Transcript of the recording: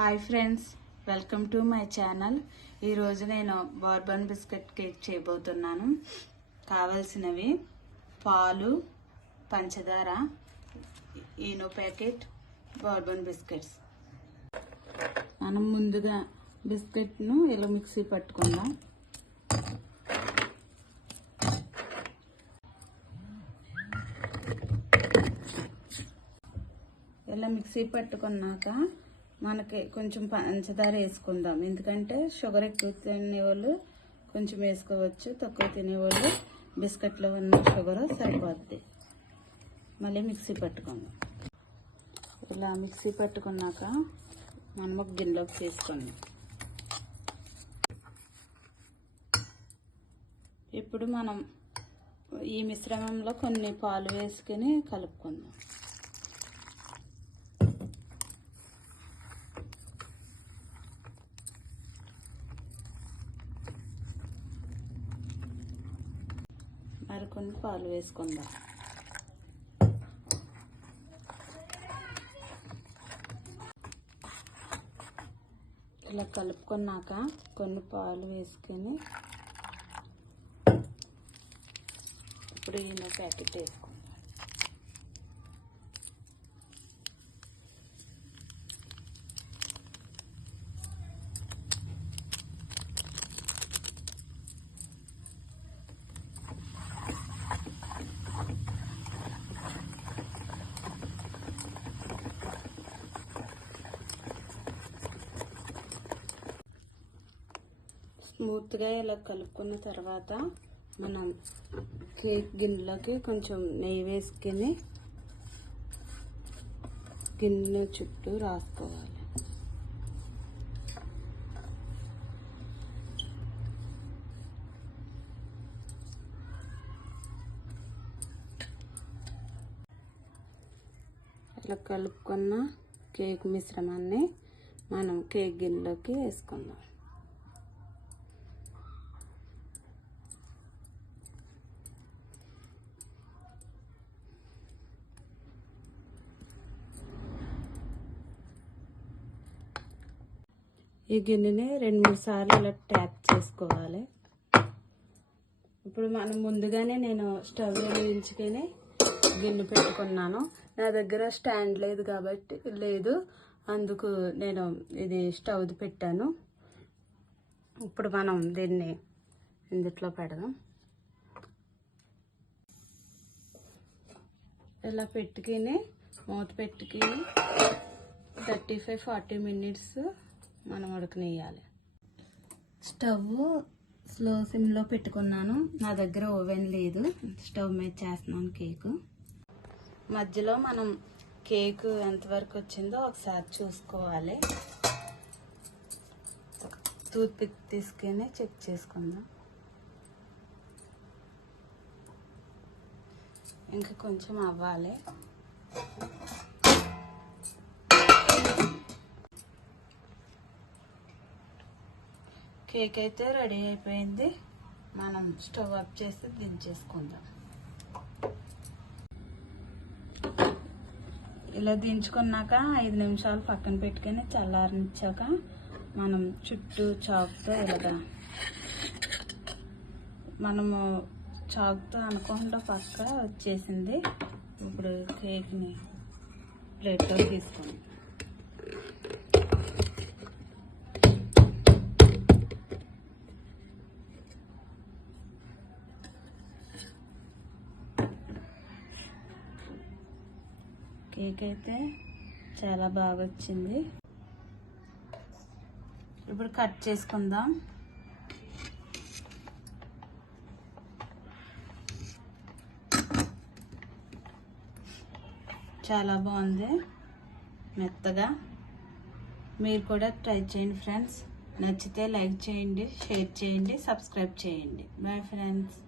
Hi friends, welcome to my channel. ఈరోజు నేను bourbon biscuit cake చేయబోతున్నాను. కావలసినవి పాలు, పంచదార, ఈనో ప్యాకెట్, బోర్బన్ బిస్కెట్స్. మనం ముందుగా బిస్కెట్ను ఇలా మిక్సీ పట్టుకుందాం. ఇలా మిక్సీ పట్టుకున్నాక మనకి కొంచెం పంచదార వేసుకుందాం. ఎందుకంటే షుగర్ ఎక్కువ తినేవాళ్ళు కొంచెం వేసుకోవచ్చు, తక్కువ తినేవాళ్ళు బిస్కెట్లో ఉన్న షుగర్ సరిపోద్ది. మళ్ళీ మిక్సీ పట్టుకుందాం. ఇలా మిక్సీ పట్టుకున్నాక మనం ఒక గిన్నెలోకి తీసుకుందాం. ఇప్పుడు మనం ఈ మిశ్రమంలో కొన్ని పాలు వేసుకొని కలుపుకుందాం. మరికొన్ని పాలు వేసుకుందాం. ఇలా కలుపుకున్నాక కొన్ని పాలు వేసుకొని ఇప్పుడు ఈనో ప్యాకెట్ వేసుకుందాం. స్మూత్గా ఇలా కలుపుకున్న తర్వాత మనం కేక్ గిన్నెలోకి కొంచెం నెయ్యి వేసుకొని గిన్నె చుట్టూ రాసుకోవాలి. ఇలా కలుపుకున్న కేక్ మిశ్రమాన్ని మనం కేక్ గిన్నెలోకి వేసుకుందాం. ఈ గిన్నెని 2-3 సార్లు ఇలా ట్యాప్ చేసుకోవాలి. ఇప్పుడు మనం ముందుగానే నేను స్టవ్ వెలిగించుకొని గిన్నె పెట్టుకున్నాను. నా దగ్గర స్టాండ్ లేదు అందుకు నేను ఇది స్టవ్ది పెట్టాను. ఇప్పుడు మనం దీన్ని ఇందులో పెడదాం. ఇలా పెట్టుకొని మూత పెట్టుకొని 35-40 మినిట్స్ మనం ఉడకనియాలి. స్టవ్ స్లో సిమ్లో పెట్టుకున్నాను. నా దగ్గర ఓవెన్ లేదు, స్టవ్ మీద చేస్తున్నాను కేకు. మధ్యలో మనం కేకు ఎంతవరకు వచ్చిందో ఒకసారి చూసుకోవాలి. టూత్ పిక్ తీసుకొని చెక్ చేసుకుందాం. ఇంకా కొంచెం అవ్వాలి. కేక్ అయితే రెడీ అయిపోయింది. మనం స్టవ్ ఆఫ్ చేసి దించేసుకుందాం. ఇలా దించుకున్నాక 5 నిమిషాలు పక్కన పెట్టుకొని చల్లారించాక మనం చుట్టూ చాకుతో ఇలాగా మనము చాకుతో అనుకోకుండా పక్క వచ్చేసింది. ఇప్పుడు కేక్ని ప్లేట్లో తీసుకుందాం. కేక్ అయితే చాలా బాగా వచ్చింది. ఇప్పుడు కట్ చేసుకుందాం. చాలా బాగుంది, మెత్తగా. మీరు కూడా ట్రై చేయండి ఫ్రెండ్స్. నచ్చితే లైక్ చేయండి, షేర్ చేయండి, సబ్స్క్రైబ్ చేయండి. Bye friends.